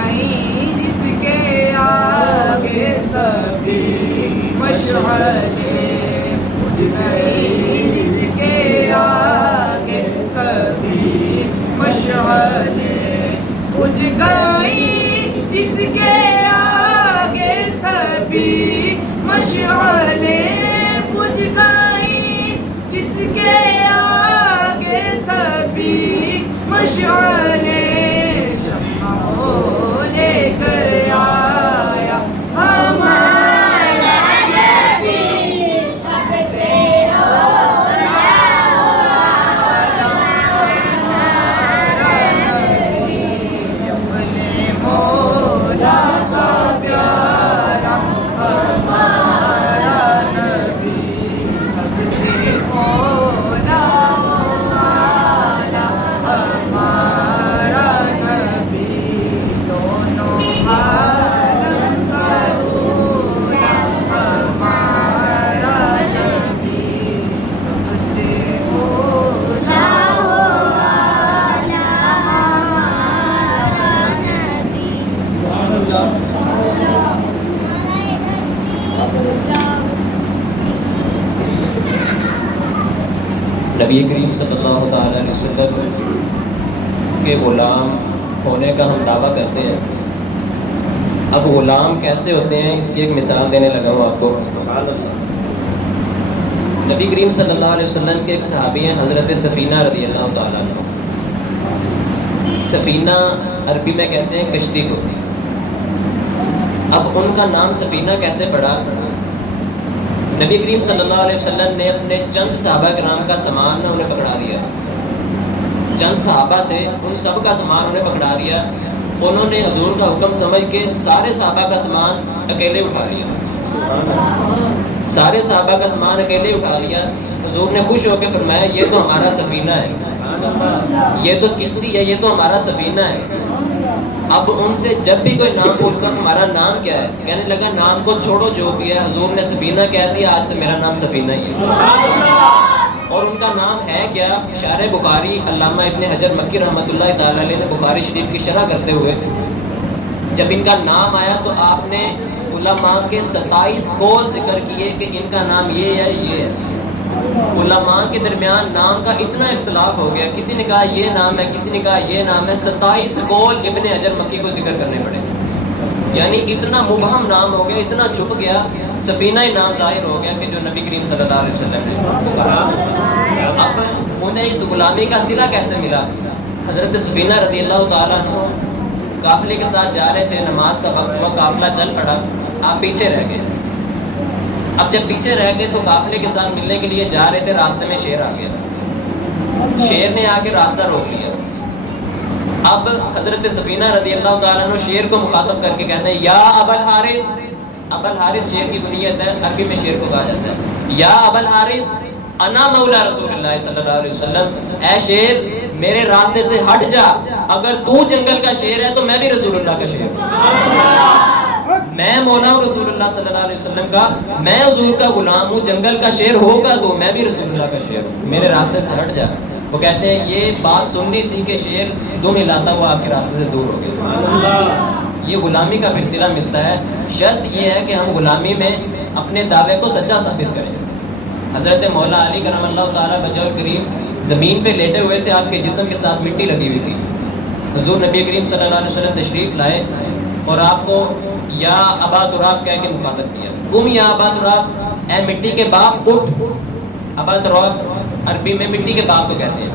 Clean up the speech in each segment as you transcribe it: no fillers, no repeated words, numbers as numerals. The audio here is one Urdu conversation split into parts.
گئی جس کے آگے سبھی مشعلیں، بجھ گئی جس کے آگے سبھی مشعلیں، بجھ گئی جس کے آگے سبھی مشعلیں، بجھ گئی جس کے آگے سبھی مشعلیں، شمع لے کر آیا ہمارا نبی، سب سے اولیٰ ہمارا نبی، اپنے مولا کا پیارا ہمارا نبی، سب سے اولیٰ ہمارا نبی، دونوں عالم کا اولیٰ ہمارا نبی، سب سے اولیٰ نبی کریم صلی اللہ تعالیٰ علیہ وسلم کے غلام ہونے کا ہم دعویٰ کرتے ہیں۔ اب غلام کیسے ہوتے ہیں اس کی ایک مثال دینے لگا ہوں آپ کو۔ نبی کریم صلی اللہ علیہ وسلم کے ایک صحابی ہیں حضرت سفینہ رضی اللہ تعالیٰ عنہ۔ سفینہ عربی میں کہتے ہیں کشتی کو۔ اب ان کا نام سفینہ کیسے پڑا؟ نبی کریم صلی اللہ علیہ وسلم نے اپنے چند صحابہ کرام کا سامان انہیں پکڑا لیا۔ چند صحابہ تھے، ان سب کا سامان انہیں پکڑا لیا۔ انہوں نے حضور کا حکم سمجھ کے سارے صحابہ کا سامان اکیلے اٹھا لیا۔ سارے صحابہ کا سامان اکیلے اٹھا لیا۔ حضور نے خوش ہو کے فرمایا یہ تو ہمارا سفینہ ہے، یہ تو کشتی ہے، یہ تو ہمارا سفینہ ہے۔ اب ان سے جب بھی کوئی نام پوچھتا تمہارا نام کیا ہے، کہنے لگا نام کو چھوڑو جو بھی ہے۔ حضور نے سفینہ کہہ دیا، آج سے میرا نام سفینہ ہی ہے۔ اور ان کا نام ہے کیا؟ شارح بخاری علامہ ابن حجر مکی رحمۃ اللہ تعالی علیہ نے بخاری شریف کی شرح کرتے ہوئے جب ان کا نام آیا تو آپ نے علماء کے 27 قول ذکر کیے کہ ان کا نام یہ ہے، یہ ہے۔ علماء کے درمیان نام کا اتنا اختلاف ہو گیا، کسی نے کہا یہ نام ہے، کسی نے کہا یہ نام ہے۔ 27 قول ابن حجر مکی کو ذکر کرنے پڑے، یعنی اتنا مبہم نام ہو گیا، اتنا چھپ گیا، سفینہ ہی نام ظاہر ہو گیا کہ جو نبی کریم صلی اللہ علیہ وسلم نے۔ اب انہیں اس غلامی کا صلہ کیسے ملا؟ حضرت سفینہ رضی اللہ تعالیٰ عنہ قافلے کے ساتھ جا رہے تھے، نماز کا وقت ہوا، قافلہ چل پڑا، آپ پیچھے رہ گئے۔ اب جب پیچھے رہ گئے تو قافلے کے ساتھ ملنے کے لیے جا رہے تھے، راستے میں شیر آ گیا۔ شیر نے آ کے راستہ روک لیا۔ اب حضرت سفینہ رضی اللہ تعالیٰ عنہ شیر کو مخاطب کر کے کہتے ہیں یا ابا الحارث۔ ابا الحارث شیر کی کنیت ہے، عربی میں شیر کو کہا جاتا ہے۔ یا ابا الحارث انا مولا رسول اللہ صلی اللہ علیہ وسلم، اے شیر میرے راستے سے ہٹ جا، اگر تو جنگل کا شیر ہے تو میں بھی رسول اللہ کا شیر ہوں، میں مولا ہوں رسول اللہ صلی اللہ علیہ وسلم کا، میں حضور کا غلام ہوں، جنگل کا شیر ہوگا تو میں بھی رسول اللہ کا شیر ہوں، میرے راستے سے ہٹ جا۔ وہ کہتے ہیں یہ بات سننی تھی کہ شیر دم ہلاتا ہوا آپ کے راستے سے دور ہو گیا۔ یہ غلامی کا پھر صلہ ملتا ہے۔ شرط یہ ہے کہ ہم غلامی میں اپنے دعوے کو سچا ثابت کریں۔ حضرت مولا علی کرم اللہ تعالیٰ وجہ کریم زمین پہ لیٹے ہوئے تھے، آپ کے جسم کے ساتھ مٹی لگی ہوئی تھی۔ حضور نبی کریم صلی اللہ علیہ وسلم تشریف لائے اور آپ کو یا ابا تراب کہہ کے مخاطب کیا، قم یا ابا تراب، اے مٹی کے باپ اٹھ۔ ابا تراب عربی میں مٹی کے باپ کو کہتے ہیں،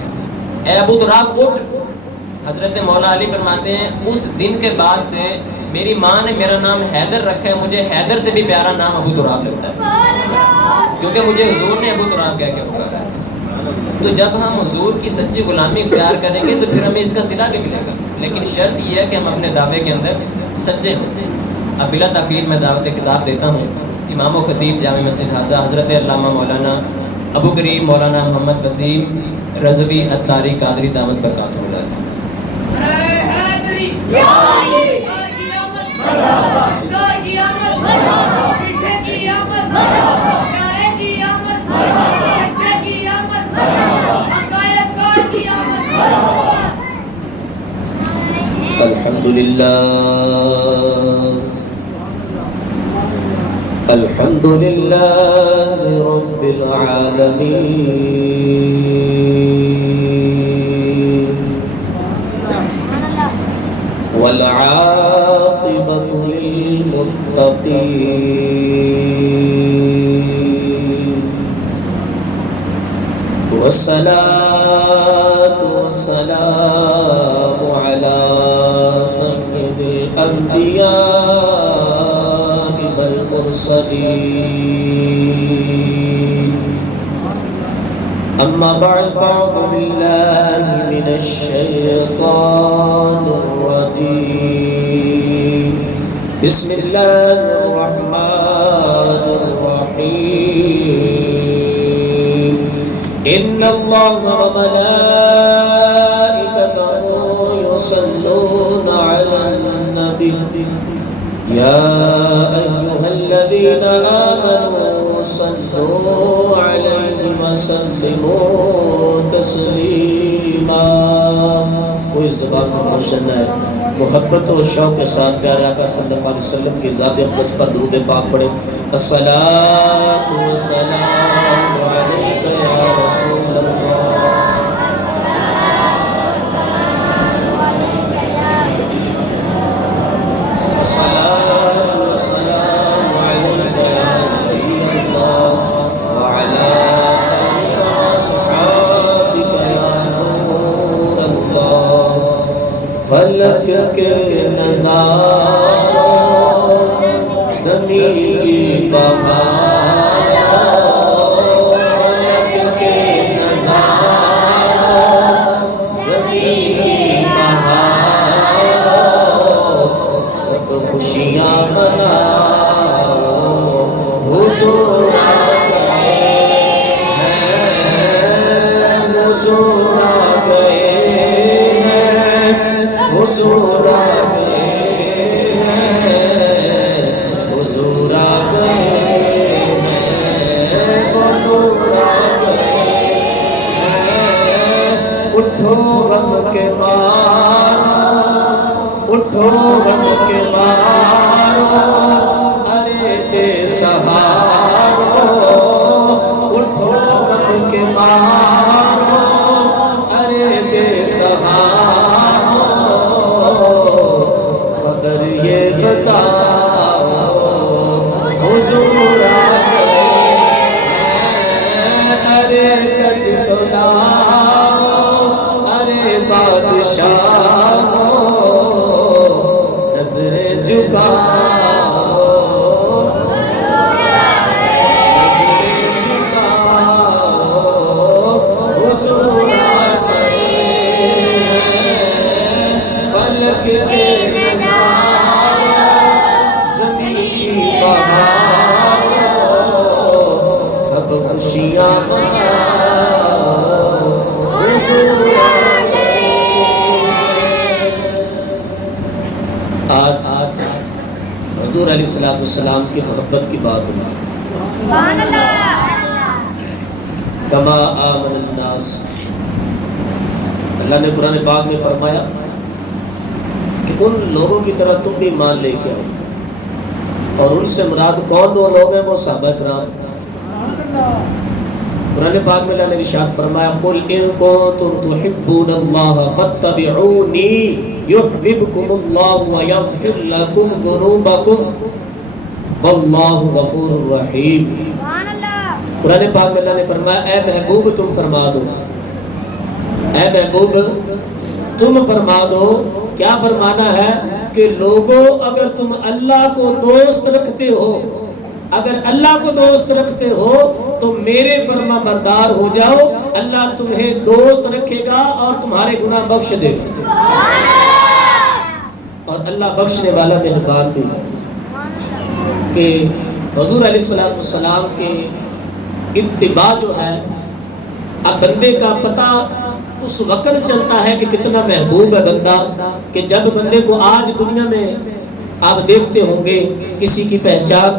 اے ابو تراب اٹھ۔ حضرت مولا علی فرماتے ہیں اس دن کے بعد سے میری ماں نے میرا نام حیدر رکھا ہے، مجھے حیدر سے بھی پیارا نام ابو تراب لگتا ہے، کیونکہ مجھے حضور نے ابو تراب کہہ کے پکارا ہے۔ تو جب ہم حضور کی سچی غلامی اختیار کریں گے تو پھر ہمیں اس کا صلہ بھی ملے گا، لیکن شرط یہ ہے کہ ہم اپنے دعوے کے اندر سچے ہوں۔ اب بلا تاخیر میں دعوت خطاب دیتا ہوں امام و خطیب جامع مسجد حاضہ حضرت علامہ مولانا ابو کریم مولانا محمد وسیم رضوی عطاری قادری دامت برکاتہ اللہ۔ الحمد الحمد لله رب العالمين والعاقبة للمتقين والصلاة والسلام على سيد الأنبياء والمرسلين أما بعد فأعوذ بالله من الشيطان الرجيم بسم الله الرحمن الرحيم إن الله وملائكته يصلون على النبي يا أيها الذين آمنوا صلوا عليه وسلموا تسلیما. کوئی زبان خاموش نہ ہے، محبت و شوق کے ساتھ پیارے آقا صلی اللہ علیہ وسلم کی ذات اقدس پر درود پاک پڑھیں. الصلاۃ والسلام علیک یا رسول اللہ. الصلاۃ والسلام علیک یا نبی اللہ وعلی آلک وصحابک یا نور اللہ. فلک کے نظاروں زمین کی بہاروں، فلک کے نظاروں زمین کی بہاروں، سب خوشیاں مناؤ. حضور آ گئے ہیں، حضور آ گئے ہیں، حضور آ گئے ہیں، حضور آ گئے ہیں، حضور آ گئے ہیں. اٹھو غم کے مارو، اٹھو غم کے مارو، ارے بے سہارو. اٹھو غم کے مارو، ارے بے سہارو. خبر یہ بتاؤ حضور آ گئے ہیں، ارے کج کو لاؤ، ارے بادشاہ نظریں جھکاؤ، نظریں جھکاؤ. حضور آ گئے ہیں، فلک کے نظاروں زمین کی بہاروں، سب خوشیاں مناؤ. حضور آ گئے. آج حضور علیہ السلام کی محبت کی بات ہوئی. کما آمن الناس، اللہ نے قرآن پاک میں فرمایا کہ ان لوگوں کی طرح تم بھی ایمان لے کے آؤ، اور ان سے مراد کون وہ لوگ ہیں؟ وہ صحابہ کرام. قرآن پاک میں اللہ نے ارشاد فرمایا قل ان کنتم تحبون اللہ فاتبعونی یحببکم اللہ ویغفر لکم ذنوبکم واللہ غفور رحیم. قرآن پاک میں اللہ نے فرمایا اے محبوب تم فرما دو، اے محبوب تم فرما دو. کیا فرمانا ہے؟ کہ لوگوں اگر تم اللہ کو دوست رکھتے ہو، اگر اللہ کو دوست رکھتے ہو تو میرے فرما بردار ہو جاؤ، اللہ تمہیں دوست رکھے گا اور تمہارے گناہ بخش دے گا. اور اللہ بخشنے والا مہربان بھی ہے. کہ حضور علیہ السلام کے اتباع جو ہے، اب بندے کا پتہ اس وقت چلتا ہے کہ کتنا محبوب ہے بندہ، کہ جب بندے کو آج دنیا میں آپ دیکھتے ہوں گے کسی کی پہچان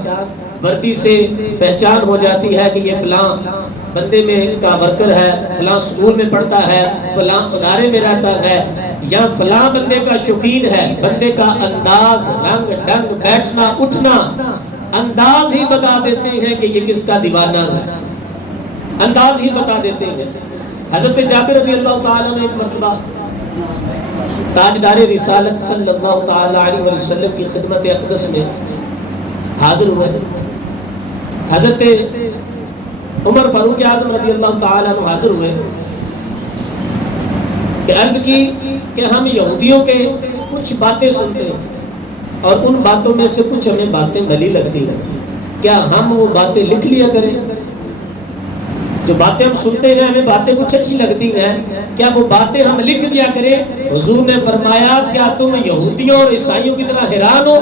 وردی سے پہچان ہو جاتی ہے کہ یہ فلاں بندے میں کا ورکر ہے، فلاں سکول میں پڑھتا ہے، فلاں ادارے میں رہتا ہے. یا فلاں بندے کا شوقین ہے، بندے کا انداز، رنگ ڈنگ، بیٹھنا اٹھنا، انداز ہی بتا دیتے ہیں کہ یہ کس کا دیوانہ ہے، انداز ہی بتا دیتے ہیں۔ حضرت جابر رضی اللہ تعالیٰ عنہ ایک مرتبہ تاجدار رسالت صلی اللہ تعالیٰ علیہ وسلم کی خدمت اقدس میں حاضر ہوئے۔ حضرت عمر فاروق اعظم رضی اللہ تعالیٰ عنہ حاضر ہوئے کہ عرض کی کہ ہم یہودیوں کے کچھ باتیں سنتے ہیں اور ان باتوں میں سے کچھ ہمیں باتیں بھلی لگتی ہیں، کیا ہم وہ باتیں لکھ لیا کریں؟ جو باتیں ہم سنتے ہیں ہمیں باتیں کچھ اچھی لگتی ہیں، کیا وہ باتیں ہم لکھ دیا کریں؟ حضور نے فرمایا کیا تم یہودیوں اور عیسائیوں کی طرح حیران ہو؟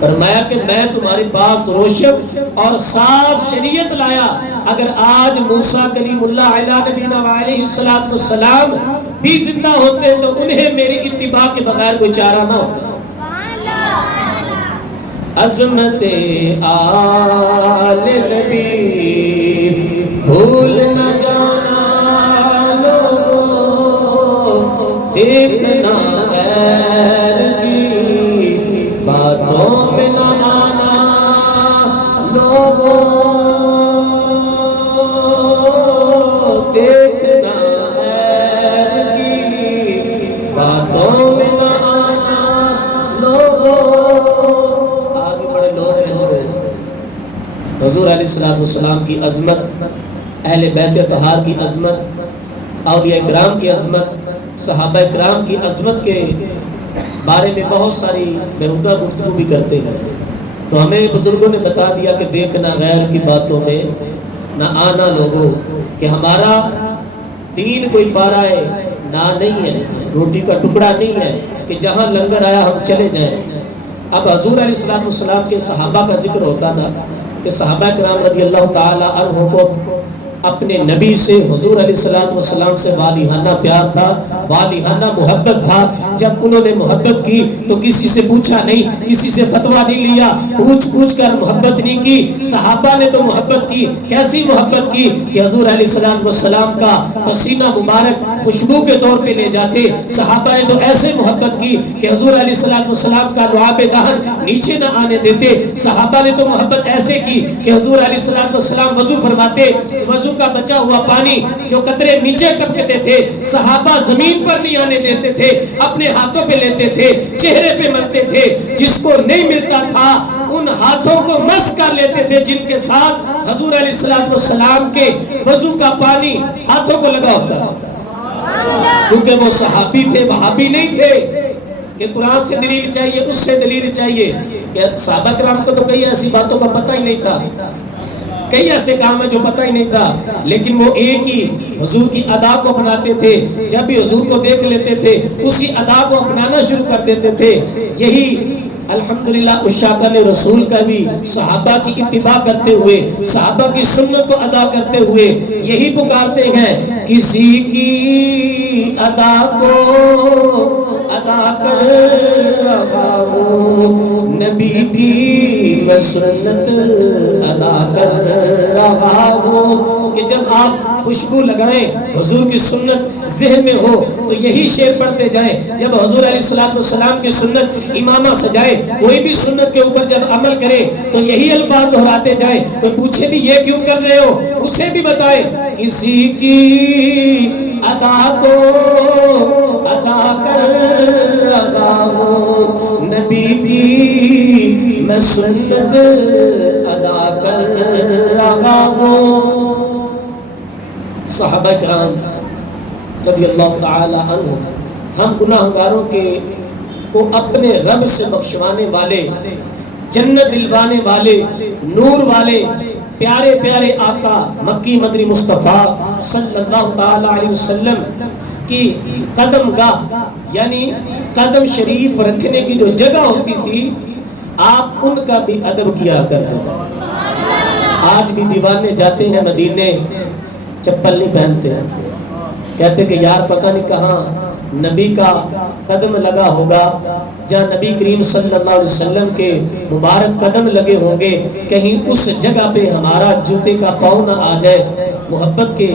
فرمایا کہ میں تمہارے پاس روشن اور صاف شریعت لایا، اگر آج موسیٰ کلیم اللہ علیہ نبینا علیہ السلام بھی زندہ ہوتے تو انہیں میری اتباع کے بغیر کوئی چارہ نہ ہوتا۔ عظمت آل نبی بھول نہ جانا لوگوں، دیکھنا غیر کی باتوں میں نہ آنا لوگوں، دیکھنا غیر کی باتوں میں نہ آنا لوگوں۔ آگے بڑے لوگ ہیں جو حضور علیہ السلام کی عظمت، اہل بیت اطہار کی عظمت، اولیاء کرام کی عظمت، صحابہ کرام کی عظمت کے بارے میں بہت ساری بیہودہ گفتگو بھی کرتے ہیں، تو ہمیں بزرگوں نے بتا دیا کہ دیکھنا غیر کی باتوں میں نہ آنا لوگوں، کہ ہمارا دین کوئی پارائے نہ نہیں ہے، روٹی کا ٹکڑا نہیں ہے کہ جہاں لنگر آیا ہم چلے جائیں۔ اب حضور علیہ السلام کے صحابہ کا ذکر ہوتا تھا کہ صحابہ کرام رضی اللہ تعالی عنہ کو اپنے نبی سے، حضور علیہ السلام سے والہانہ پیار تھا، والہانہ محبت تھا۔ جب انہوں نے محبت کی تو کسی سے پوچھا نہیں، کسی سے فتویٰ نہیں لیا، پوچھ پوچھ کر محبت نہیں کی۔ صحابہ نے تو محبت کی، کیسی محبت کی کہ حضور علیہ السلام کا پسینہ مبارک خوشبو کے طور پہ لے جاتے۔ صحابہ نے تو ایسے محبت کی کہ حضور علیہ السلام کا لعاب دہن نیچے نہ آنے دیتے۔ صحابہ نے تو محبت ایسے کی کہ حضور علیہ السلام وضو فرماتے، وضو کا بچا ہوا پانی جو قطرے نیچے ٹپکتے تھے صحابہ زمین پر نہیں آنے دیتے تھے، اپنے ہاتھوں پہ لیتے تھے، چہرے پہ ملتے تھے، جس کو نہیں ملتا تھا ان ہاتھوں کو مس کر لیتے تھے جن کے ساتھ حضور علیہ السلام کے وضو کا پانی ہاتھوں کو لگا ہوتا تھا، کیونکہ وہ صحابی تھے، وہابی نہیں تھے کہ قرآن سے دلیل چاہیے، اس سے دلیل چاہیے۔ کہ صحابہ کرام کو تو کئی ایسی باتوں کا پتہ ہی نہیں تھا، کئی ایسے کام ہے جو پتہ ہی نہیں تھا، لیکن وہ ایک ہی حضور کی ادا کو اپناتے تھے۔ جب بھی حضور کو دیکھ لیتے تھے اسی ادا کو اپنانا شروع کر دیتے تھے۔ یہی الحمدللہ عشاقان رسول کا بھی صحابہ کی اتباع کرتے ہوئے، صحابہ کی سنت کو ادا کرتے ہوئے یہی پکارتے ہیں، کسی کی ادا کو ادا کر رہا ہوں، نبی کی میں سنت ادا کر رہا ہوں۔ کہ جب آپ خوشبو لگائیں، حضور کی سنت ذہن میں ہو تو یہی شعر پڑھتے جائیں۔ جب حضور علیہ السلام کی سنت امامہ سجائے، کوئی بھی سنت کے اوپر جب عمل کرے تو یہی الفاظ دہراتے جائیں۔ کوئی پوچھے بھی یہ کیوں کر رہے ہو، اسے بھی بتائیں، کسی کی ادا کو ادا کر رہا ہوں، نبی کی میں سنت ادا کر رہا ہوں۔ صحابہ کرام رضی اللہ تعالی عنہ ہم گناہگاروں کو اپنے رب سے بخشوانے والے، جنت دلوانے والے، نور والے پیارے پیارے آقا مکی مدنی مصطفیٰ صلی اللہ تعالی علیہ وسلم کی قدم گاہ یعنی قدم شریف رکھنے کی جو جگہ ہوتی تھی، آپ ان کا بھی ادب کیا کرتے تھے۔ آج بھی دیوانے جاتے ہیں مدینے، چپل نہیں پہنتے، کہتے کہ یار پتہ نہیں کہاں نبی کا قدم لگا ہوگا، جہاں نبی کریم صلی اللہ علیہ وسلم کے مبارک قدم لگے ہوں گے، کہیں اس جگہ پہ ہمارا جوتے کا پاؤں نہ آ جائے۔ محبت کے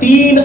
3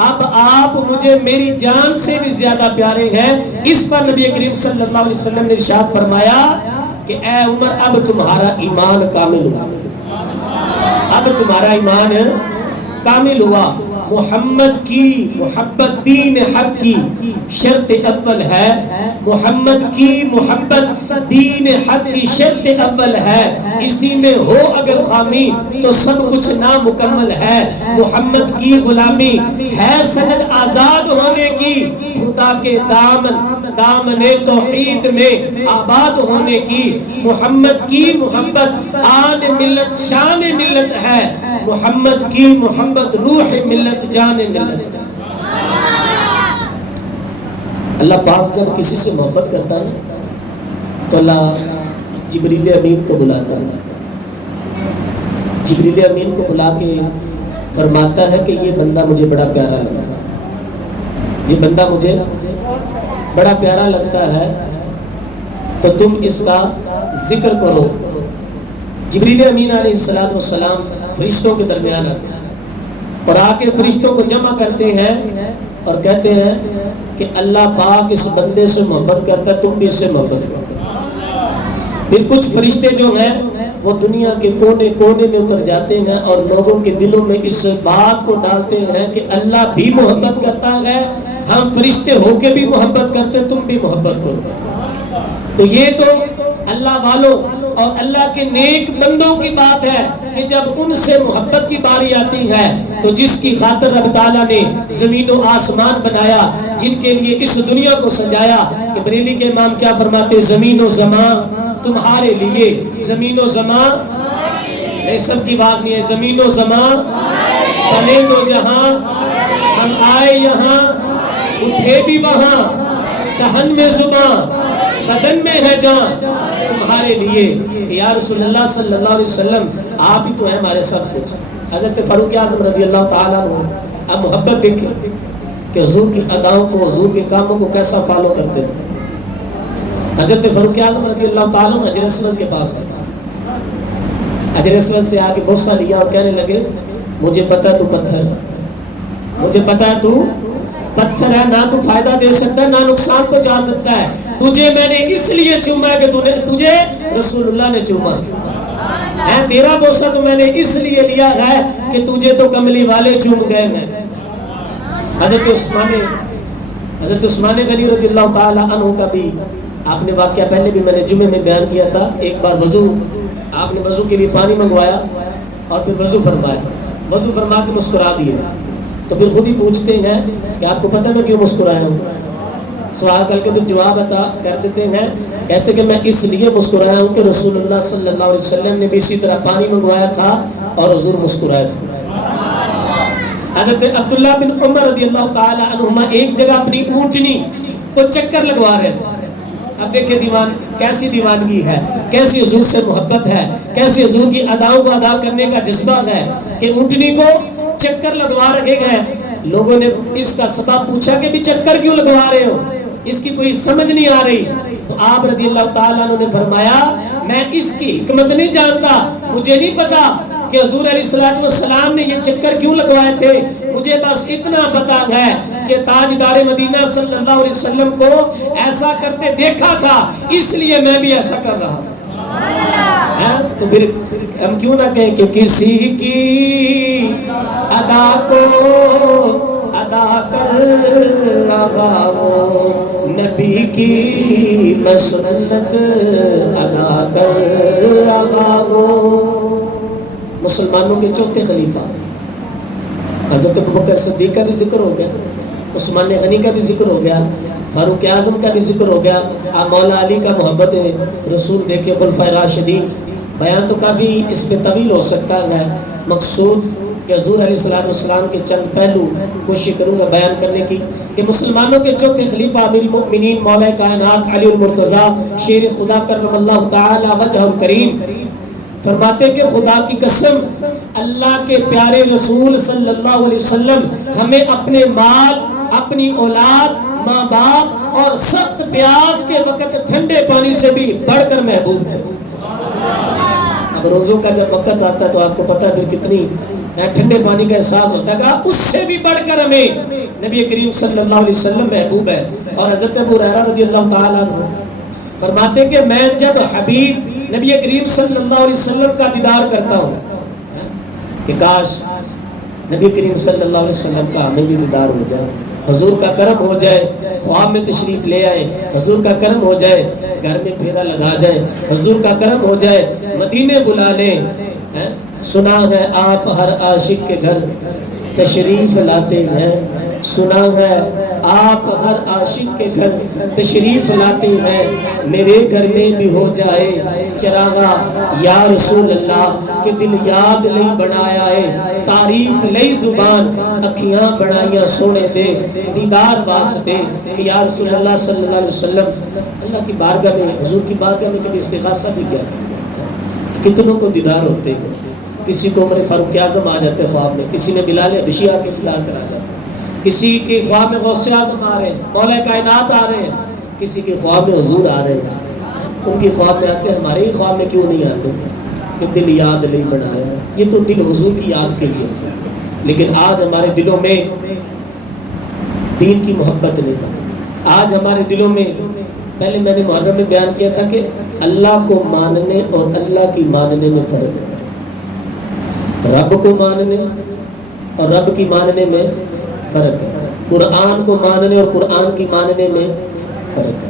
اب آپ مجھے میری جان سے بھی زیادہ پیارے ہیں. اس پر نبی کریم صلی اللہ علیہ وسلم نے ارشاد فرمایا کہ اے عمر اب تمہارا ایمان کامل ہوا, اب تمہارا ایمان کامل ہوا. محمد کی محبت دین حق کی شرط اول ہے, محمد کی محبت دین حق کی شرط اول ہے, اسی میں ہو اگر خامی تو سب کچھ نامکمل ہے. محمد کی غلامی ہے سند آزاد ہونے کی, خدا کے دامن توحید میں آباد ہونے کی. محمد کی محبت آن ملت شان ملت ہے, محمد کی محبت روح ملت جان ملت ہے. اللہ پاک جب کسی سے محبت کرتا ہے تو اللہ جبریل امین کو بلاتا ہے. جبریل امین کو بلا کے فرماتا ہے کہ یہ بندہ مجھے بڑا پیارا لگتا ہے, یہ بندہ مجھے بڑا پیارا لگتا ہے, تو تم اس کا ذکر کرو. جبریل امین علیہ السلام فرشتوں کے درمیان آتے ہیں اور آ کے فرشتوں کو جمع کرتے ہیں اور کہتے ہیں کہ اللہ پاک اس بندے سے محبت کرتا ہے, تم بھی اس سے محبت کرو. پھر کچھ فرشتے جو ہیں وہ دنیا کے کونے کونے میں اتر جاتے ہیں اور لوگوں کے دلوں میں اس بات کو ڈالتے ہیں کہ اللہ بھی محبت کرتا ہے, ہم فرشتے ہو کے بھی محبت کرتے ہیں, تم بھی محبت کرو. تو یہ تو اللہ والوں اور اللہ کے نیک بندوں کی بات ہے کہ جب ان سے محبت کی باری آتی ہے تو جس کی خاطر رب تعالیٰ نے زمین و آسمان بنایا, جن کے لیے اس دنیا کو سجایا, کہ بریلی کے امام کیا فرماتے, زمین و زمان تمہارے لیے, زمین و زمان سب کی بات نہیں ہے, زمین و زمان بنے دو جہاں, ہم آئے یہاں اٹھے بھی وہاں, دہن میں زبان بدن میں ہے جان تمہارے لیے. کہ یا رسول اللہ صلی اللہ علیہ وسلم آپ ہی تو ہیں ہمارے سب کچھ. حضرت فاروق اعظم رضی اللہ تعالیٰ عنہ, اب محبت دیکھیں کہ حضور کی اداؤں کو, حضور کے کاموں کو کیسا فالو کرتے تھے. حضرت فاروق اعظم رضی اللہ تعالیٰ عنہ حجر اسود کے پاس آئے, حجر اسود سے آ کے بوسہ لیا اور کہنے لگے مجھے پتا تو پتھر ہے, مجھے پتا ہے تو پتھر ہے, نہ تو فائدہ دے سکتا ہے نہ نقصان پہنچا سکتا ہے, تجھے میں نے اس لیے چوما ہے کہ تجھے رسول اللہ نے چوما ہے, تیرا بوسہ تو میں نے اس لیے لیا ہے کہ تجھے تو کملی والے چوم گئے. میں حضرت عثمان غنی رضی اللہ تعالی عنہ کا بھی آپ نے واقعہ پہلے بھی میں نے جمعے میں بیان کیا تھا. ایک بار وضو, آپ نے وضو کے لیے پانی منگوایا اور پھر وضو فرمایا, وضو فرما کے مسکرا دیے, تو پھر خود ہی پوچھتے ہیں کہ آپ کو پتہ میں کیوں مسکرایا ہوں. سوال کر کے تو جواب عطا کر دیتے ہیں, کہتے کہ میں اس لیے مسکرایا ہوں کہ رسول اللہ صلی اللہ علیہ وسلم نے بھی اسی طرح پانی منگوایا تھا اور حضور مسکرائے تھے. حضرت عبداللہ بن عمر رضی اللہ تعالی عنہما ایک جگہ اپنی اونٹنی کو چکر لگوا رہے تھے. اب دیکھیں کیسی دیوانگی ہے, کیسی حضور سے محبت ہے, کیسی حضور کی اداؤں کو ادا کرنے کا جذبہ ہے کہ اونٹنی کو چکر لگوا رکھے گئے. لوگوں نے اس کا سبب پوچھا کہ بھی چکر کیوں لگوا رہے ہو, اس کی کوئی سمجھ نہیں آ رہی. تو آپ رضی اللہ تعالیٰ عنہ نے فرمایا میں اس کی حکمت نہیں جانتا, مجھے نہیں پتا کہ حضور علیہ السلام نے یہ چکر کیوں لگوائے تھے, مجھے بس اتنا پتا ہے کہ تاجدار مدینہ صلی اللہ علیہ وسلم کو ایسا کرتے دیکھا تھا, اس لیے میں بھی ایسا کر رہا ہوں. تو پھر ہم کیوں نہ کہیں کہ کسی کی ادا کو ادا کر رہا ہو, نبی کی مسنت ادا کر رہا ہو. مسلمانوں کے چوتھے خلیفہ حضرت ابوبکر صدیق کا بھی ذکر ہو گیا, عثمان غنی کا بھی ذکر ہو گیا, فاروق اعظم کا بھی ذکر ہو گیا. آپ مولا علی کا محبت رسول دیکھے, خلفائے راشدین. بیان تو کافی اس پہ طویل ہو سکتا ہے, مقصود کہ حضور علیہ السلام کے چند پہلو کوشش کروں گا بیان کرنے کی. کہ مسلمانوں کے چوتھے خلیفہ امیر المؤمنین مولا کائنات علی المرتضیٰ شیر خدا کرم اللہ تعالی وجہ کریم فرماتے کہ خدا کی قسم اللہ کے پیارے رسول صلی اللہ علیہ وسلم ہمیں اپنے مال, اپنی اولاد, ماں باپ اور سخت پیاس کے وقت ٹھنڈے پانی سے بھی بڑھ کر محبوب تھے. اب روزوں کا جب وقت آتا ہے تو آپ کو پتہ ہے پھر کتنی ٹھنڈے پانی کا احساس ہوتا ہے. کہا اس سے بھی بڑھ کر ہمیں نبی کریم صلی اللہ علیہ وسلم محبوب ہے. اور حضرت ابو ہریرہ رضی اللہ تعالیٰ عنہ فرماتے ہیں کہ میں جب حبیب نبی کریم صلی اللہ علیہ وسلم کا دیدار کرتا ہوں کہ کاش نبی کریم صلی اللہ علیہ وسلم کا ہمیں بھی دیدار ہو جائے, حضور کا کرم ہو جائے, خواب میں تشریف لے آئے, حضور کا کرم ہو جائے, گھر میں پھیرا لگا جائے, حضور کا کرم ہو جائے, مدینے بلا لیں. سنا ہے آپ ہر عاشق کے گھر تشریف لاتے ہیں, سنا ہے آپ ہر عاشق کے گھر تشریف لاتے ہیں, میرے گھر میں بھی ہو جائے چراغا یا رسول اللہ کہ دل یاد نہیں بنایا ہے, تعریف لئی زبان اکھیاں بنائیاں سونے دے, دیدار واسطے کہ یا رسول اللہ صلی اللہ علیہ وسلم اللہ کی بارگاہ میں, حضور کی بارگاہ میں کبھی استغاثہ بھی کیا. کتنوں کو دیدار ہوتے ہیں, کسی کو عمر فاروق اعظم آ جاتے خواب میں, کسی نے بلال حبشی آ کے دیدار کرا جاتا, کسی کے خواب میں غوث اعظم آ رہے ہیں, مولا کائنات آ رہے ہیں, کسی کے خواب میں حضور آ رہے ہیں. ان کے خواب میں آتے ہیں, ہمارے ہی خواب میں کیوں نہیں آتے کہ دل یاد نہیں بنایا. یہ تو دل حضور کی یاد کے لیے تھا, لیکن آج ہمارے دلوں میں دین کی محبت نہیں. آج ہمارے دلوں میں, پہلے میں نے محرم میں بیان کیا تھا کہ اللہ کو ماننے اور اللہ کی ماننے میں فرق ہے. رب کو ماننے اور رب کی ماننے میں فرق ہے. قرآن کو ماننے اور قرآن کی ماننے میں فرق ہے.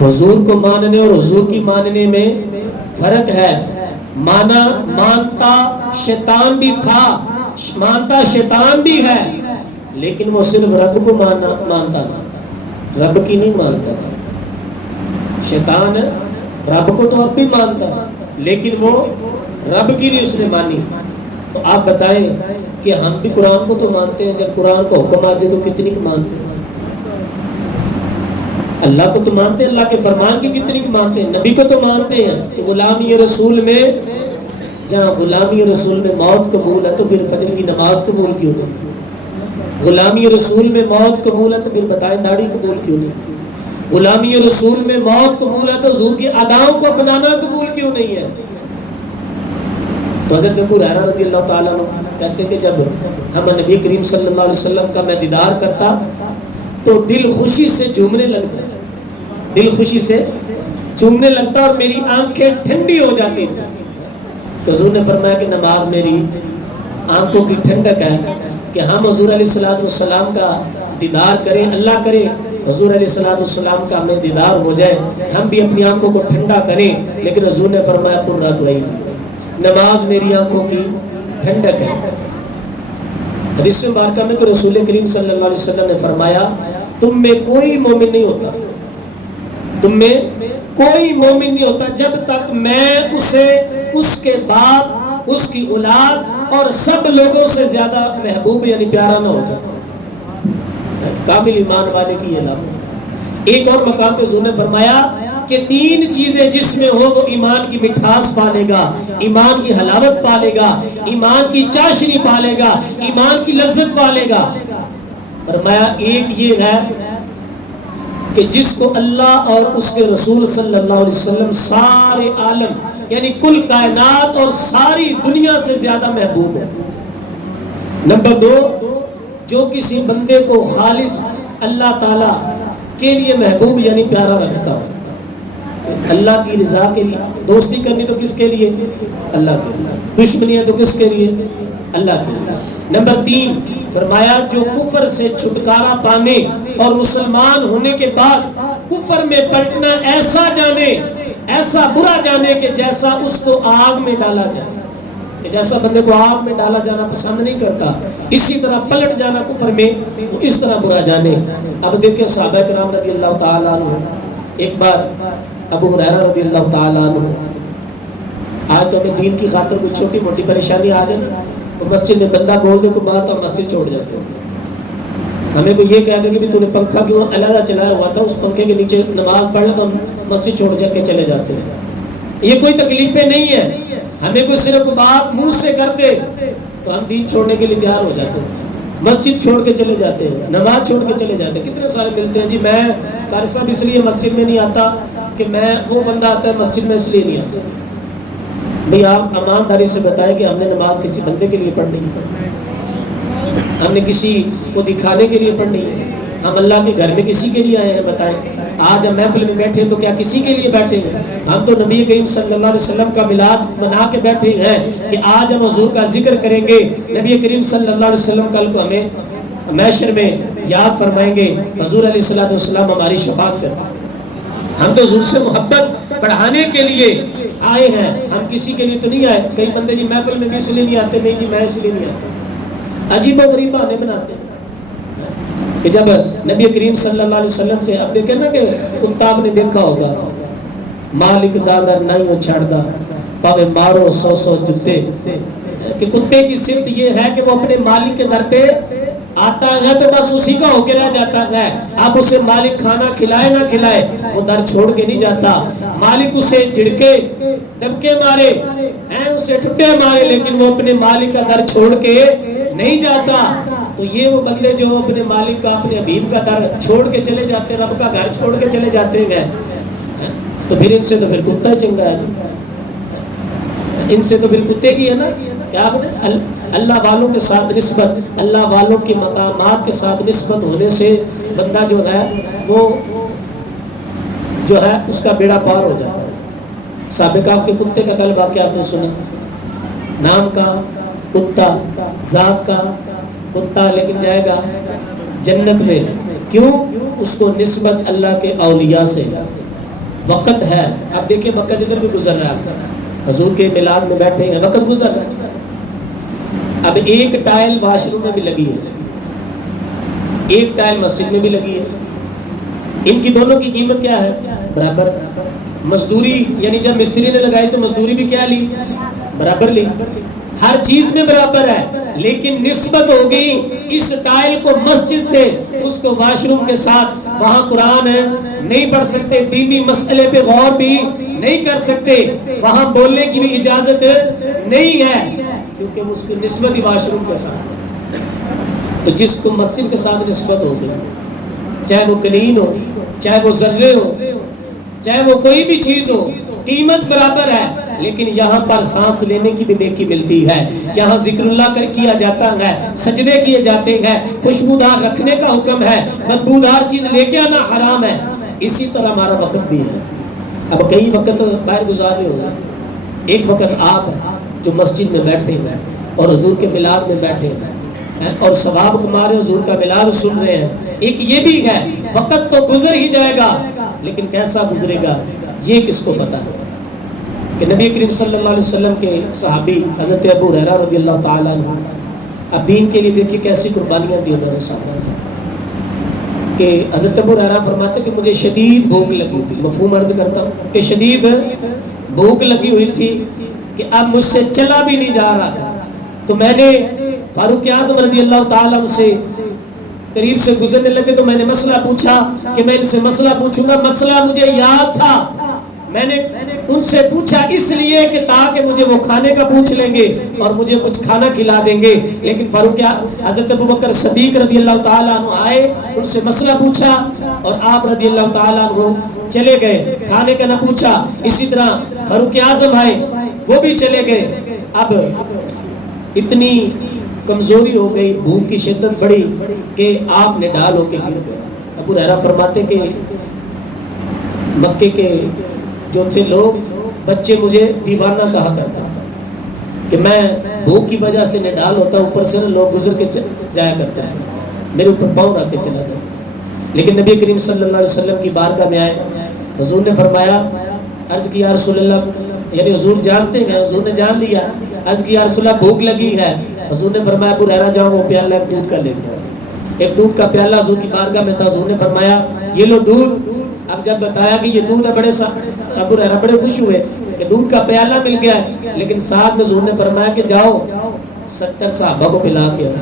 حضور کو ماننے اور حضور کی ماننے میں فرق ہے. مانتا شیطان بھی تھا, مانتا شیطان بھی ہے, لیکن وہ صرف رب کو مانتا تھا, رب کی نہیں مانتا تھا. شیطان رب کو تو اب بھی مانتا, لیکن وہ رب کی نہیں اس نے مانی. تو آپ بتائیں کہ ہم بھی قرآن کو تو مانتے ہیں, جب قرآن کا حکم آ جائے تو کتنی کی مانتے ہیں. اللہ کو تو مانتے ہیں, اللہ کے فرمان کی کتنی کی مانتے ہیں, نبی کو تو مانتے ہیں. کہ غلامی رسول میں, جہاں غلامی رسول میں موت قبول ہے تو پھر فجر کی نماز قبول کیوں نہیں. غلامی رسول میں موت قبول ہے تو پھر بتائیں داڑھی قبول کیوں نہیں. غلامی رسول میں موت قبول ہے تو حضور کی اداؤں کو اپنانا قبول کیوں نہیں ہے. تو حضرت ابو ہریرہ رضی اللہ تعالیٰ عنہ کہتے ہیں کہ جب ہم نبی کریم صلی اللہ علیہ وسلم کا میں دیدار کرتا تو دل خوشی سے جھومنے لگتا, دل خوشی سے جھومنے لگتا اور میری آنکھیں ٹھنڈی ہو جاتی تھی. حضور نے فرمایا کہ نماز میری آنکھوں کی ٹھنڈک ہے کہ ہم حضور علیہ السلام کا دیدار کریں, اللہ کرے حضور علیہ السلام کا ہمیں دیدار ہو جائے, ہم بھی اپنی آنکھوں کو ٹھنڈا کریں. لیکن حضور نے فرمایا قرۃ عین, نماز میری آنکھوں کی ٹھنڈک ہے. حدیث مبارکہ میں کہ رسول کریم صلی اللہ علیہ وسلم نے فرمایا تم میں کوئی مومن نہیں ہوتا, تم میں کوئی مومن نہیں ہوتا جب تک میں اسے, اس کے باپ, اس کی اولاد اور سب لوگوں سے زیادہ محبوب یعنی پیارا نہ ہو جائے. کامل ایمان والے کی یہ علامت. ایک اور مقام پہ حضور نے فرمایا کہ 3 چیزیں جس میں ہو وہ ایمان کی مٹھاس پالے گا, ایمان کی حلاوت پالے گا, ایمان کی چاشنی پالے گا, ایمان کی لذت پالے گا. فرمایا ایک یہ ہے کہ جس کو اللہ اور اس کے رسول صلی اللہ علیہ وسلم سارے عالم یعنی کل کائنات اور ساری دنیا سے زیادہ محبوب ہے. نمبر 2, جو کسی بندے کو خالص اللہ تعالیٰ کے لیے محبوب یعنی پیارا رکھتا ہو, اللہ کی رضا کے لیے. دوستی کرنی تو کس کے لیے, اللہ کے لیے. دشمنی ہے تو کس کے لیے, اللہ کے لیے. نمبر 3 فرمایا جو کفر سے چھٹکارا پانے اور مسلمان ہونے کے بعد کفر میں پلٹنا ایسا جانے, ایسا برا جانے کہ جیسا اس کو آگ میں ڈالا جائے, کہ جیسا بندے کو آگ میں ڈالا جانا پسند نہیں کرتا اسی طرح پلٹ جانا کفر میں وہ اس طرح برا جانے. اب دیکھیں صحابہ کرام رضی اللہ تعالیٰ عنہ, ایک بار ابو ہریرہ رضی اللہ تعالیٰ عنہ, آج تو ہمیں دین کی خاطر کوئی چھوٹی موٹی پریشانی آ جائے نا تو مسجد میں بندہ بول دے کوئی بات اور مسجد چھوڑ جاتے ہیں. ہمیں کوئی یہ کہہ دے کہ تو نے پنکھا کیوں علیحدہ چلایا ہوا تھا, اس پنکھے کے نیچے نماز پڑھ لیں تو ہم مسجد چھوڑ جا کے چلے جاتے ہیں. یہ کوئی تکلیفیں نہیں ہیں, ہمیں کوئی صرف بات منہ سے کر دے تو ہم دین چھوڑنے کے لیے تیار ہو جاتے ہیں, مسجد چھوڑ کے چلے جاتے ہیں, نماز چھوڑ کے چلے جاتے ہیں. کتنے سارے ملتے ہیں جی میں قاری صاحب اس لیے مسجد میں نہیں آتا کہ میں, وہ بندہ آتا ہے مسجد میں اس لیے نہیں آتا. بھئی آپ ایمانداری سے بتائیں کہ ہم نے نماز کسی بندے کے لیے پڑھنی ہے، ہم نے کسی کو دکھانے کے لیے پڑھنی ہے، ہم اللہ کے گھر میں کسی کے لیے آئے ہیں؟ بتائیں. آج ہم محفل میں بیٹھے ہیں تو کیا کسی کے لیے بیٹھے ہیں؟ ہم تو نبی کریم صلی اللہ علیہ وسلم کا میلاد منا کے بیٹھے ہیں کہ آج ہم حضور کا ذکر کریں گے. نبی کریم صلی اللہ علیہ وسلم کل کو ہمیں محشر میں یاد فرمائیں گے، حضور علیہ السلام ہماری شفاعت کریں. ہم تو حضور سے محبت بڑھانے کے لیے آئے ہیں، ہم کسی کے لیے تو نہیں آئے. کئی بندے جی محفل میں بھی اس لیے نہیں آتے، نہیں جی میں اس لیے نہیں آتا. عجیب و غریب بہانے بناتے ہیں کہ جب نبی کریم صلی اللہ علیہ وسلم سے اب دیکھیں نا کہ کتا آپ نے دیکھا ہوگا، مالک دادر نہیں ہو چھڑدا پاوے مارو 100 جتے، کہ کتے کی صفت یہ ہے کہ وہ اپنے مالک کے در پہ آتا ہے تو بس اسی کا ہو کے رہ جاتا ہے. اب اسے مالک کھانا کھلائے نہ کھلائے وہ در چھوڑ کے نہیں جاتا. مالک اسے جھڑکے دبکے مارے اسے ٹھٹے مارے لیکن وہ اپنے مالک کا در چھوڑ کے نہیں جاتا. تو یہ وہ بندے جو اپنے مالک کا اپنے حبیب کا در چھوڑ کے چلے جاتے ہیں، رب کا گھر چھوڑ کے چلے جاتے ہیں، تو پھر ان سے تو پھر کتا چنگا ہے جی. ان سے تو پھر کتے کی ہے نا. کیا آپ نے اللہ والوں کے ساتھ نسبت، اللہ والوں کے مقامات کے ساتھ نسبت ہونے سے بندہ جو ہے وہ جو ہے اس کا بیڑا پار ہو جاتا ہے. سابقہ کے کتے کا کل واقعہ آپ نے سنا، نام کا کتا، ذات کا کتا، لیکن جائے گا جنت میں. کیوں؟ اس کو نسبت اللہ کے اولیاء سے. وقت ہے، اب دیکھیں وقت ادھر بھی گزر رہا ہے، حضور کے میلاد میں بیٹھے ہیں، وقت گزر رہا ہے. اب ایک ٹائل واش روم میں بھی لگی ہے، ایک ٹائل مسجد میں بھی لگی ہے. ان کی دونوں کی قیمت کیا ہے؟ برابر. مزدوری یعنی جب مستری نے لگائی تو مزدوری بھی کیا لی؟ برابر لی. ہر چیز میں برابر ہے، لیکن نسبت ہو گئی اس ٹائل کو مسجد سے، اس کو واش روم کے ساتھ. وہاں قرآن ہے نہیں پڑھ سکتے، دینی مسئلے پہ غور بھی نہیں کر سکتے، وہاں بولنے کی بھی اجازت نہیں ہے، کیونکہ اس کی نسبت ہی واش روم کے ساتھ. تو جس کو مسجد کے ساتھ نسبت ہو گئی، چاہے وہ کلین ہو، چاہے وہ ذرے ہو، چاہے وہ کوئی بھی چیز ہو، قیمت برابر ہے. لیکن یہاں پر سانس لینے کی بھی نیکی ملتی ہے، یہاں ذکر اللہ کر کیا جاتا ہے، سجدے کیے جاتے ہیں، خوشبودار رکھنے کا حکم ہے، بدبودار چیز لے کے آنا حرام ہے. اسی طرح ہمارا وقت بھی ہے. اب کئی وقت باہر گزار رہے ہوگا، ایک وقت آپ جو مسجد میں بیٹھے ہیں اور حضور کے میلاد میں بیٹھے ہیں اور ثواب کما رہے، حضور کا میلاد سن رہے ہیں. ایک یہ بھی ہے، وقت تو گزر ہی جائے گا لیکن کیسا گزرے گا یہ کس کو پتا ہے. کہ نبی کریم صلی اللہ علیہ وسلم کے صحابی حضرت ابو ہریرہ رضی اللہ تعالیٰ عنہ، اب دین کے لیے دیکھیے کیسی قربانیاں دی انہوں نے سامنے. کہ حضرت ابو ہریرہ فرماتے کہ مجھے شدید بھوک لگی تھی. مفہوم عرض کرتا ہوں کہ شدید بھوک لگی ہوئی تھی کہ اب مجھ سے چلا بھی نہیں جا رہا تھا. تو میں نے فاروق اعظم رضی اللہ تعالیٰ عنہ سے قریب سے گزرنے لگے تو میں نے مسئلہ پوچھا کہ میں ان سے مسئلہ پوچھوں گا. مسئلہ مجھے یاد تھا، میں نے ان سے پوچھا اس لیے کہ تاکہ مجھے وہ کھانے کا پوچھ لیں گے اور مجھے کچھ کھانا کھلا دیں گے. لیکن فاروق حضرت ابوبکر صدیق رضی اللہ تعالیٰ عنہ آئے، ان سے مسئلہ پوچھا اور آپ رضی اللہ تعالیٰ عنہ چلے گئے، کھانے کا نہ پوچھا. اسی طرح فاروق اعظم آئے، وہ بھی چلے گئے. اب اتنی کمزوری ہو گئی، بھوک کی شدت بڑھی کہ آپ نے ڈال ہو کے گر گئے. ابو ہریرہ فرماتے کہ مکے کے جو تھے لوگ، بچے مجھے دیوانہ کہا کرتا تھا کہ میں بھوک کی وجہ سے نڈال ہوتا، اوپر سے لوگ گزر کے جایا کرتے تھے، میرے اوپر پاؤں رکھ کے چلا گیا. لیکن نبی کریم صلی اللہ علیہ وسلم کی بارگاہ میں آئے، حضور نے فرمایا، عرض کی یا رسول اللہ، یعنی حضور جانتے ہیں، حضور نے جان لیا. عرض کی یا رسول اللہ بھوک لگی ہے. حضور نے فرمایا ابو ہریرہ جاؤ وہ پیالہ ایک دودھ کا لے کے آؤ. ایک دودھ کا پیالہ حضور کی بارگاہ میں تھا. حضور نے فرمایا یہ لو دودھ. اب جب بتایا کہ یہ دودھ ہے، بڑے ابو ہریرہ بڑے خوش ہوئے کہ دودھ کا پیالہ مل گیا ہے. لیکن ساتھ میں حضور نے فرمایا کہ جاؤ 70 صحابہ کو پلا کے آؤ.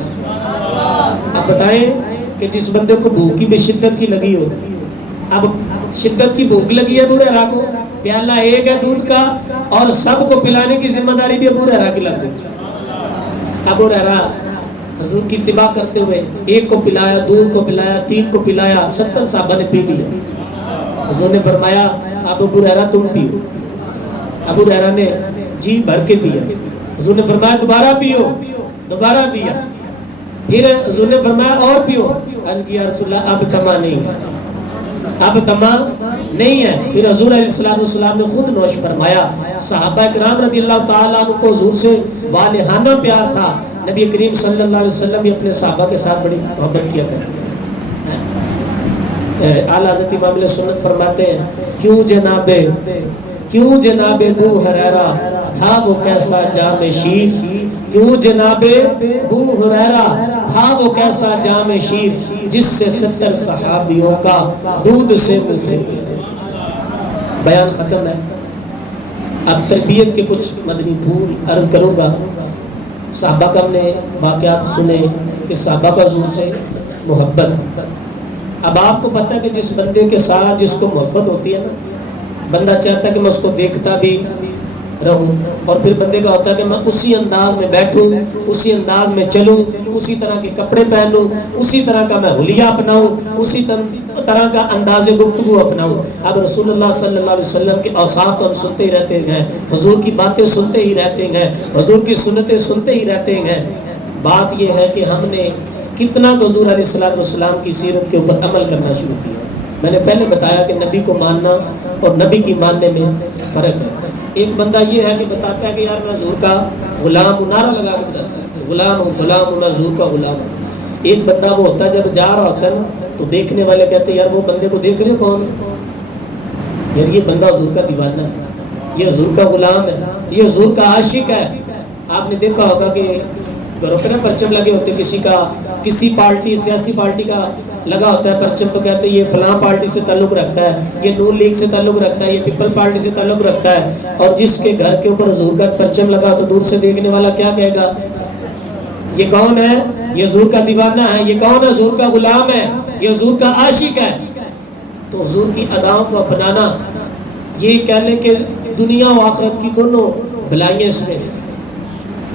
اب بتائیں کہ جس بندے کو بھوک کی بھی شدت کی لگی ہو، اب شدت کی بھوک لگی ہے ابو ہریرہ کو، پیالہ ایک ہے دودھ کا اور سب کو پلانے کی ذمہ داری بھی ابو ہریرہ کی لگ گئی. ابو ہریرہ حضور کی اتباع کرتے ہوئے ایک کو پلایا، دو کو پلایا، 3 کو پلایا، 70 صحابہ نے پی لیا. حضور نے فرمایا اب ابو ہریرہ تم پیو. ابو ہریرہ نے جی بھر کے پیا. حضور نے فرمایا دوبارہ پیو, دوبارہ پیا. پھر حضور نے فرمایا اور پیو. عرض کیا یا رسول اللہ اب تما نہیں ہے, اب تما نہیں ہے. پھر حضور علیہ السلام نے خود نوش فرمایا. صحابہ کرام رضی اللہ تعالیٰ عنہ کو حضور سے والہانہ پیار تھا. نبی کریم صلی اللہ علیہ وسلم بھی اپنے صحابہ کے ساتھ بڑی محبت کیا کرتے تھے. اعلیٰ حضرت امام علیہ سنت فرماتے ہیں کیوں جناب ابو ہریرہ تھا وہ کیسا جام شیر, کیوں جناب ابو ہریرہ تھا وہ کیسا جام شیر جس سے 70 صحابیوں کا دودھ سے منہ پھر گیا. بیان ختم ہے. اب تربیت کے کچھ مدنی پھول عرض کروں گا. صحابہ کا ہم نے واقعات سنے کہ صحابہ کا حضور سے محبت. اب آپ کو پتہ ہے کہ جس بندے کے ساتھ جس کو محبت ہوتی ہے نا, بندہ چاہتا ہے کہ میں اس کو دیکھتا بھی رہوں, اور پھر بندے کا ہوتا ہے کہ میں اسی انداز میں بیٹھوں, اسی انداز میں چلوں, اسی طرح کے کپڑے پہنوں, اسی طرح کا میں حلیہ اپناؤں, اسی طرح کا انداز گفتگو اپناؤں. اب رسول اللہ صلی اللہ علیہ وسلم کے اوصاف تو ہم سنتے ہی رہتے ہیں, حضور کی باتیں سنتے ہی رہتے ہیں, حضور کی سنتیں سنتے ہی رہتے ہیں. بات یہ ہے کہ ہم نے کتنا حضور علیہ السلام کی سیرت کے اوپر عمل کرنا شروع کیا. میں نے پہلے بتایا کہ نبی کو ماننا اور نبی کی ماننے میں فرق ہے. ایک بندہ یہ ہے کہ بتاتا ہے کہ یار میں حضور کا غلام ہوں, نعرہ لگا کے بتاتا ہے غلام ہوں میں حضور کا غلام ہوں. ایک بندہ وہ ہوتا ہے جب جا رہا ہوتا ہے نا تو دیکھنے والے کہتے ہیں یار وہ بندے کو دیکھ رہے ہو کون ہے, یار یہ بندہ حضور کا دیوانہ ہے, یہ حضور کا غلام ہے, یہ حضور کا عاشق ہے. آپ نے دیکھا ہوگا کہ گھروں پہ نا پرچم لگے ہوتے, کسی کا کسی پارٹی سیاسی پارٹی کا لگا ہوتا ہے پرچم, تو کہتے ہیں یہ فلاں پارٹی سے تعلق رکھتا ہے, یہ نون لیگ سے تعلق رکھتا ہے, یہ پیپل پارٹی سے تعلق رکھتا ہے. اور جس کے گھر کے اوپر حضور کا پرچم لگا تو دور سے دیکھنے والا کیا کہے گا, یہ کون ہے, یہ حضور کا دیوانہ ہے, یہ کون ہے, حضور کا غلام ہے, یہ حضور کا عاشق ہے. تو حضور کی اداؤں کو اپنانا, یہ کہہ لیں کہ دنیا و آخرت کی دونوں بھلائیاں اس میں.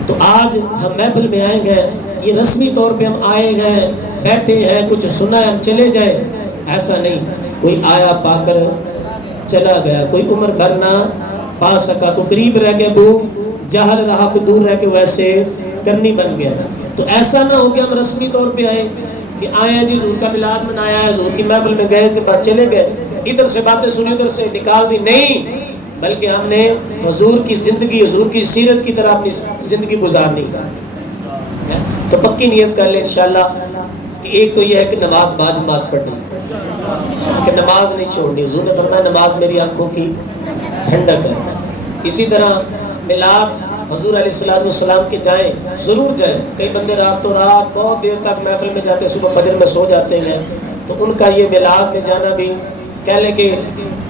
تو آج ہم محفل میں آئے گئے, یہ رسمی طور پہ ہم آئے گئے, بیٹھے ہیں, کچھ سنا ہے ہم چلے جائیں, ایسا نہیں. کوئی آیا پا کر چلا گیا, کوئی عمر بھر نہ پا سکا, تو قریب رہ کے بھوم جہل رہا, کو دور رہ کے ویسے کرنی بن گیا. تو ایسا نہ ہو کہ ہم رسمی طور پہ آئیں کہ آئے ہیں جی حضور کا میلاد منایا ہے, حضور کی محفل میں گئے تھے بس چلے گئے, ادھر سے باتیں سنی ادھر سے نکال دی. نہیں, بلکہ ہم نے حضور کی زندگی, حضور کی سیرت کی طرح اپنی زندگی گزارنی ہے. تو پکی نیت کر لیں انشاءاللہ کہ ایک تو یہ ہے کہ نماز باجماعت پڑھنی, کہ نماز نہیں چھوڑنی. حضور نے فرمایا نماز میری آنکھوں کی ٹھنڈک ہے. اسی طرح میلاد حضور علیہ السلام کے جائیں, ضرور جائیں. کئی بندے راتوں رات بہت دیر تک محفل میں جاتے ہیں, صبح فجر میں سو جاتے ہیں, تو ان کا یہ میلاد میں جانا بھی کہہ لیں کہ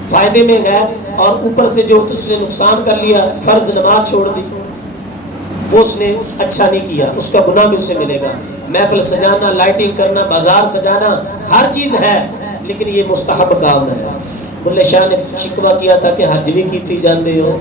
فائدے میں گئے, اور اوپر سے جو اس نے نقصان کر لیا, فرض نماز چھوڑ دی, وہ اس نے اچھا نہیں کیا, اس کا گناہ بھی اسے ملے گا. محفل سجانا, لائٹنگ کرنا, بازار سجانا, ہر چیز ہے, لیکن یہ مستحب کام ہے. بلے شاہ نے شکوہ کیا تھا کہ حج بھی کیتی جاندے ہو,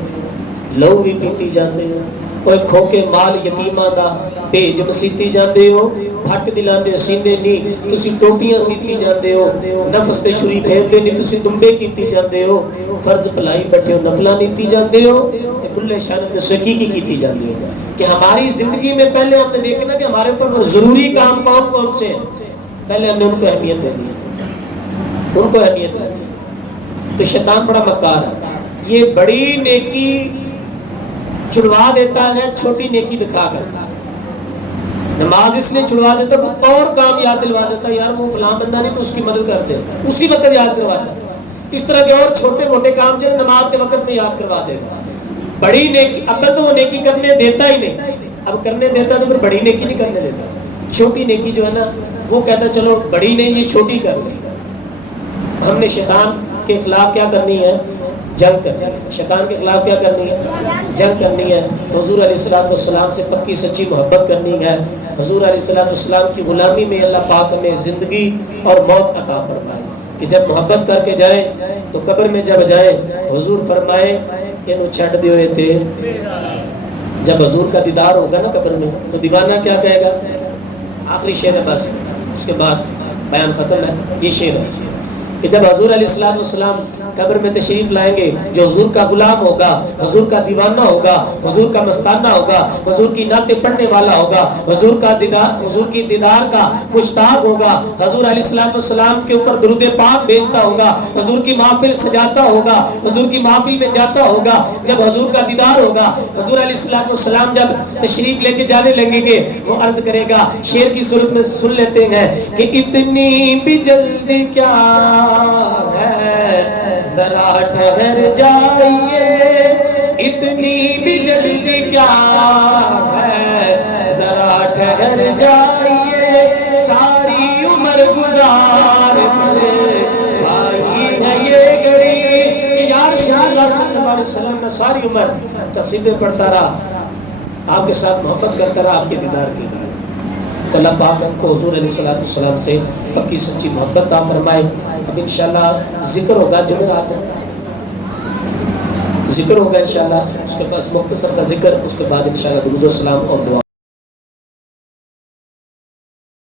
لہو بھی پیتی جاندے ہو, اوے کھوکے مال یتیماں دا بھیج مسیتی جاندے ہو, پھٹ دلاندے سیندے نہیں تسی ٹوٹیاں سیتی جاندے ہو, نفس تے چھری پھیرتے نہیں تسی دمبے کیتی جاندے ہو, فرض بھلائی بیٹھے ہو نفلاں نیتی جاندے ہو. بلے شاہ نے دسو کی کیتی جاندی ہو کہ ہماری زندگی میں پہلے ہم نے دیکھنا کہ ہمارے اوپر ضروری کام کون کون سے ہیں, پہلے ہم نے ان کو اہمیت دینی ہے, ان کو اہمیت دینی. تو شیطان بڑا مکار ہے, یہ بڑی نیکی چھڑوا دیتا ہے چھوٹی نیکی دکھا کر. نماز اس لیے چھڑوا دیتا ہے کوئی اور کام یاد دلوا دیتا ہے, یار وہ فلاں بندہ نہیں تو اس کی مدد کر دے, اسی وقت یاد کرواتا ہے. اس طرح کے اور چھوٹے موٹے کام جو نماز کے وقت میں یاد کروا دے گا. بڑی نیکی اب تو وہ نیکی کرنے دیتا ہی نہیں, اب کرنے دیتا تو پھر بڑی نیکی نہیں کرنے دیتا. چھوٹی نیکی جو ہے نا وہ کہتا ہے چلو بڑی نہیں یہ چھوٹی کر لیں. ہم نے شیطان کے خلاف کیا کرنی ہے, جنگ کرنی ہے. شیطان کے خلاف کیا کرنی ہے, جنگ کرنی ہے. تو حضور علیہ السلام سے پکی سچی محبت کرنی ہے. حضور علیہ السلام کی غلامی میں اللہ پاک ہمیں زندگی اور موت عطا فرمائے کہ جب محبت کر کے جائیں تو قبر میں جب جائیں حضور فرمائے انہوں چھڑ دیے ہوئے تھے. جب حضور کا دیدار ہوگا نا قبر میں تو دیوانہ کیا کہے گا, آخری شعر ہے بس اس کے بعد بیان ختم ہے. یہ شعر ہے کہ جب حضور علیہ السلام قبر میں تشریف لائیں گے جو حضور کا غلام ہوگا، حضور کا دیوانہ ہوگا، حضور کا مستانہ ہوگا، حضور کی نعتیں پڑھنے والا ہوگا، حضور کی دیدار کا مشتاق ہوگا، حضور علیہ السلام کے اوپر درود پاک بھیجتا ہوگا، حضور کی محفل سجاتا ہوگا، حضور کی محفل میں جاتا ہوگا، جب حضور کا دیدار ہوگا، حضور علیہ السلام جب تشریف لے کے جانے لگیں گے، وہ عرض کرے گا، شعر کی صورت میں سن لیتے ہیں کہ اتنی بھی جلدی کیا ہے ذرا ٹھہر جائیے، اتنی بھی جلدی کیا ہے ذرا ٹھہر جائیے، ساری عمر گزار کرے آئی ہے یہ گھڑی کہ یا رسول اللہ صلی اللہ علیہ وسلم میں ساری عمر قصیدے پڑھتا رہا، آپ کے ساتھ محبت کرتا رہا، آپ کے دیدار کے لیے۔ تو اللہ پاک ہم کو حضور علیہ السلام سے پکی سچی محبت عطا فرمائے۔ اب انشاءاللہ ذکر ہوگا، جمعرات ذکر ہوگا انشاءاللہ، اس کے پاس مختصر سا ذکر، اس کے بعد انشاءاللہ درود و سلام اور دعا۔